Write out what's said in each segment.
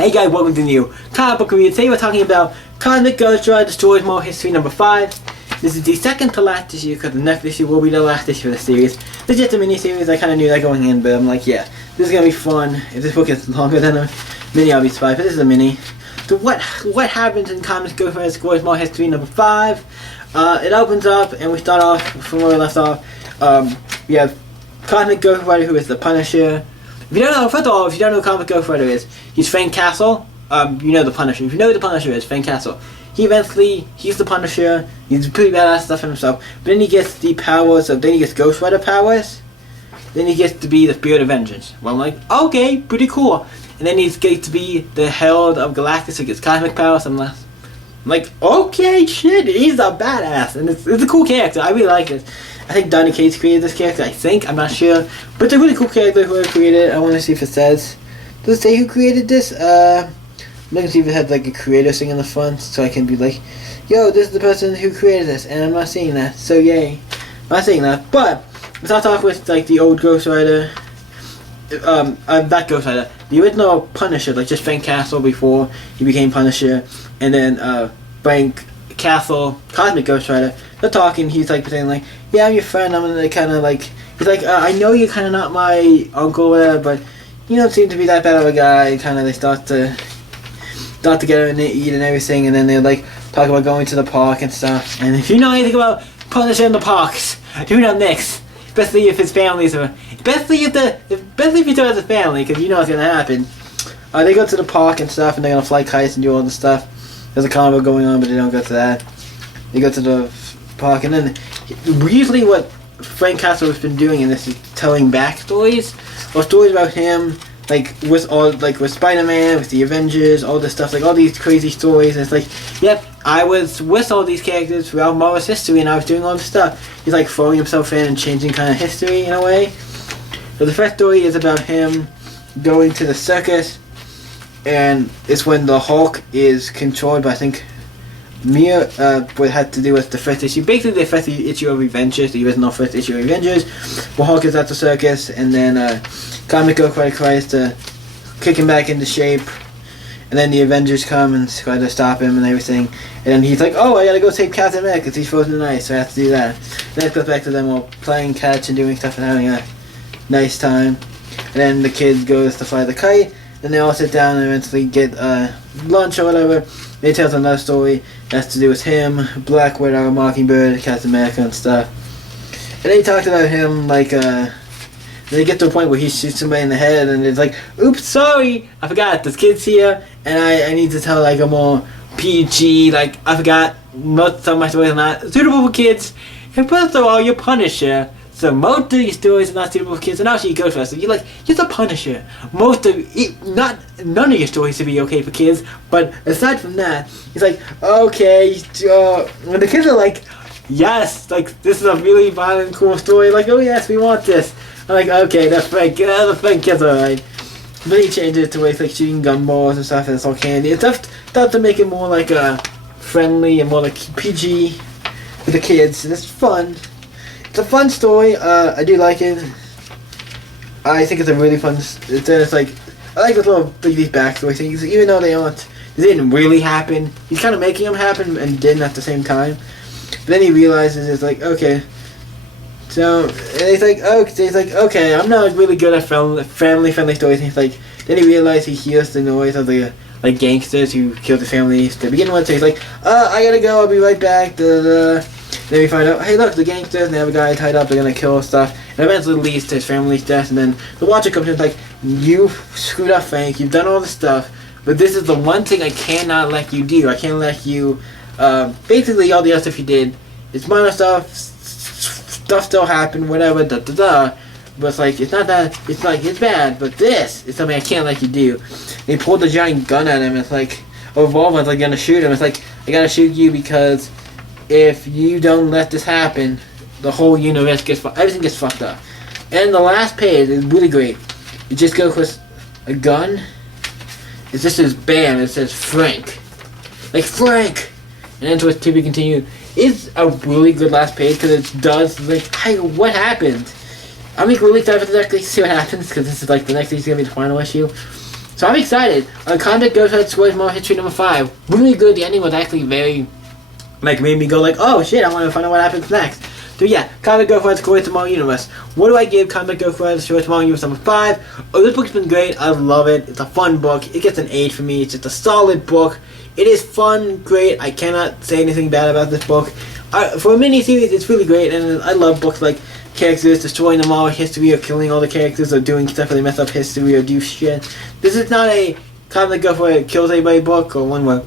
Hey guys, welcome to the new comic book review. Today we're talking about Cosmic Ghost Rider Destroys More History number 5. This is the second to last issue because the next issue will be the last issue of the series. This is just a mini-series. I kind of knew that going in, but I'm like, yeah, this is going to be fun. If this book is longer than a mini, I'll be surprised, but this is a mini. So what happens in Cosmic Ghost Rider Destroys More History number 5? It opens up and we start off from where we left off. We have Cosmic Ghost Rider, who is the Punisher. If you don't know, first of all, if you don't know who Cosmic Ghost Rider is, he's Frank Castle. You know the Punisher. If you know who the Punisher is, Frank Castle. He's the Punisher. He's pretty badass stuff in himself. But then he gets the powers of, then he gets Ghost Rider powers. Then he gets to be the Spirit of Vengeance. Well, I'm like, okay, pretty cool. And then he gets to be the Herald of Galactus, so he gets cosmic powers. I'm like, okay, shit, he's a badass. And it's a cool character. I really like it. I think Donny Cates created this character, I'm not sure. But it's a really cool character whoever created it. I want to see if it says. Does it say who created this? I'm looking to see if it had like a creator thing in the front so I can be like, yo, this is the person who created this. And I'm not seeing that, so yay. I'm not seeing that. But, let's not talk with like the old Ghost Rider. Not Ghost Rider. The original Punisher, like just Frank Castle before he became Punisher. And then Frank Castle, Cosmic Ghost Rider. They're talking, he's like pretending like, yeah, I'm your friend, I'm gonna kind of like, he's like, I know you're kind of not my uncle or whatever, but you don't seem to be that bad of a guy. Kind of, they start together and they eat and everything, and then they like talk about going to the park and stuff. And if you know anything about Punisher in the parks, do not mix. Especially if his family's especially if he tells his family, because you know what's gonna happen. They go to the park and stuff, and they're gonna fly kites and do all the stuff. There's a carnival going on, but they don't go to that. They go to the park, and then usually what Frank Castle has been doing in this is telling backstories or stories about him, like with Spider-Man, with the Avengers, all this stuff, like all these crazy stories. And it's like, yep, I was with all these characters throughout Marvel's history, and I was doing all this stuff. He's like throwing himself in and changing kind of history in a way. So the first story is about him going to the circus, and it's when the Hulk is controlled by, I think, Mia, what had to do with the first issue. Basically, the first issue of Avengers, the original first issue of Avengers, where Hulk is at the circus, and then Cosmic Ghost Rider tries to kick him back into shape, and then the Avengers come and try to stop him and everything. And then he's like, oh, I gotta go save Captain America because he's frozen in ice, so I have to do that. Then it goes back to them all playing catch and doing stuff and having a nice time. And then the kid goes to fly the kite, and they all sit down and eventually get lunch or whatever. They tell another story that has to do with him, Black Widow, Mockingbird, Captain America and stuff. And they talked about him like, they get to a point where he shoots somebody in the head and it's like, oops, sorry, I forgot, this kid's here, and I need to tell like a more PG, like, I forgot, most of my stories are not suitable for kids, and first of all, you're Punisher. So most of your stories are not suitable for kids, and actually you go for us. So you're the Punisher. None of your stories should be okay for kids, but aside from that, it's like, okay, when the kids are like, yes, like, this is a really violent, cool story, like, oh yes, we want this. I'm like, okay, that's Frank kids alright. Then he changes it to where it's like shooting gumballs and stuff, and it's all candy. It's stuff to make it more like friendly and more like PG for the kids, and it's fun. It's a fun story. I do like it. I think it's a really fun. It's like, I like these backstory things, even though they didn't really happen. He's kind of making them happen and didn't at the same time. But then he realizes it's like, okay. So he's like, okay, I'm not really good at family-friendly stories. And he's like, then he realizes he hears the noise of the like gangsters who killed the families to begin with. So he's like, I gotta go. I'll be right back. Then we find out, hey look, the gangsters, and they have a guy tied up, they're gonna kill stuff, and eventually leads to his family's death, and then the Watcher comes in and is like, you screwed up, Frank, you've done all this stuff, but this is the one thing I cannot let you do. I can't let you, basically all the other stuff you did, it's minor stuff still happened, whatever, but it's like, it's not that, it's like, it's bad, but this is something I can't let you do. And he pulled a giant gun at him, it's like, a revolver, it's like gonna shoot him, it's like, I gotta shoot you because if you don't let this happen, the whole universe everything gets fucked up. And the last page is really great. It just goes with a gun. It just says bam, it says Frank. Like Frank! And then to it to be continued. It's a really good last page because it does, like, hey, what happened? I'm really excited for the next to see what happens because this is like the next issue is going to be the final issue. So I'm excited. Comic Ghost Rider Destroys Tomorrow History number 5. Really good. The ending was actually very, like, made me go like, oh shit, I want to find out what happens next. So yeah, Comic Ghost Rider Destroys Tomorrow Universe. What do I give Comic Ghost Rider Destroys Tomorrow Universe number 5? Oh, this book's been great. I love it. It's a fun book. It gets an 8 for me. It's just a solid book. It is fun, great. I cannot say anything bad about this book. For a mini-series, it's really great, and I love books like characters destroying them all history, or killing all the characters, or doing stuff where they mess up history, or do shit. This is not a Comic Ghost where it kills everybody book, or one where,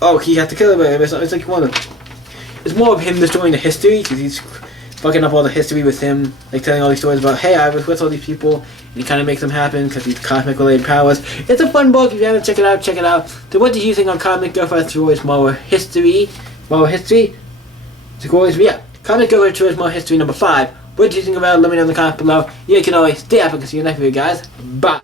oh, he has to kill everybody. It's like one of, it's more of him destroying the history, because he's fucking up all the history with him, like telling all these stories about, hey, I was with all these people, and he kind of makes them happen because he's cosmic-related powers. It's a fun book. If you haven't checked it out, check it out. So what did you think on Comic Ghost Rider Destroys Tomorrow History? Yeah, Comic Ghost Rider Destroys Tomorrow History number 5. What did you think about it? Let me know in the comments below. You can always stay up and see you next video, guys. Bye.